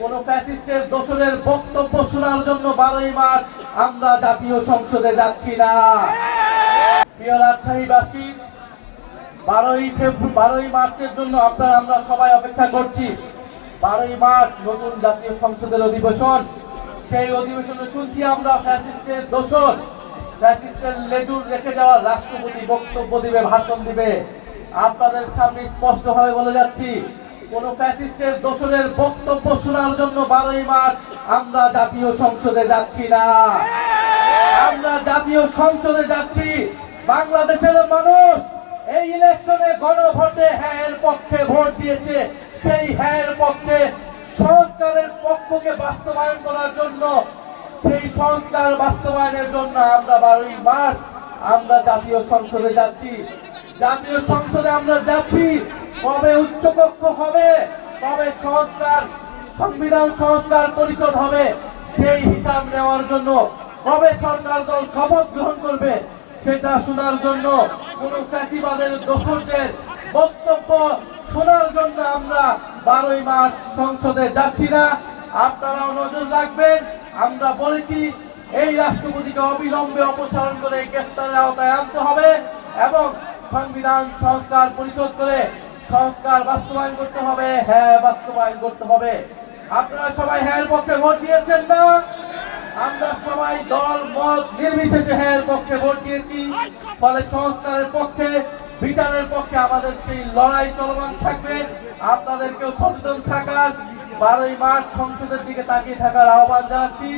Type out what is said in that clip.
কোন ফ্যাসিস্টের দোসরের বক্তব্য শোনার জন্য 12ই মার্চ আমরা জাতীয় সংসদে যাচ্ছি না। প্রিয় রাজশাহীবাসী, 12ই মার্চের জন্য আমরা সবাই অপেক্ষা করছি। 12ই মার্চ নতুন জাতীয় সংসদের অধিবেশন। সেই অধিবেশনে শুনছি আমরা ফ্যাসিস্টের দোসর, ফ্যাসিস্টের লেজুর রেখে যাওয়া রাষ্ট্রপতি বক্তব্য দিবে, ভাষণ দিবে। আপনাদের সামনে স্পষ্টভাবে বলে যাচ্ছি, কোন ফ্যাসিস্টের দোসরের বক্তব্য শোনার জন্য 12ই মার্চ আমরা জাতীয় সংসদে যাচ্ছি না। আমরা জাতীয় সংসদে যাচ্ছি। বাংলাদেশের মানুষ এই ইলেকশনে গণভোটে হ্যাঁ এর পক্ষে ভোট দিয়েছে। সেই হ্যাঁ এর পক্ষে সংস্কারের পক্ষকে বাস্তবায়ন করার জন্য, সেই সংস্কার বাস্তবায়নের জন্য আমরা 12ই মার্চ আমরা জাতীয় সংসদে যাচ্ছি। জাতীয় সংসদে আমরা যাচ্ছি। কবে উচ্চকক্ষ হবে, কবে সংবিধান সংস্কার পরিষদ হবে, সেই হিসাব নেওয়ার জন্য, কবে সরকার দল শপথ গ্রহণ করবে সেটা শোনার জন্য, কোন ফ্যাসিবাদের দোসরদের বক্তব্য শোনার জন্য আমরা 12ই মার্চ সংসদে যাচ্ছি না। আপনারাও নজর রাখবেন। আমরা বলেছি এই রাষ্ট্রপতিকে অবিলম্বে অপসারণ করে গ্রেফতারের আওতায় আনতে হবে এবং সংবিধান সংস্কার পরিষদ করে সংস্কার বাস্তবায়ন করতে হবে, হ্যাঁ বাস্তবায়ন করতে হবে। আপনারা সবাই হ্যাঁ পক্ষে ভোট দিয়েছেন না? আমরা সবাই দল মত নির্বিশেষে হ্যাঁ পক্ষে ভোট দিয়েছি। ফলে সংস্কারের পক্ষে, বিচারের পক্ষে আমাদের সেই লড়াই চলমান থাকবে। আপনাদেরকেও সচেতন থাকার, 12ই মার্চ সংসদের দিকে তাকিয়ে থাকার আহ্বান জানাচ্ছি।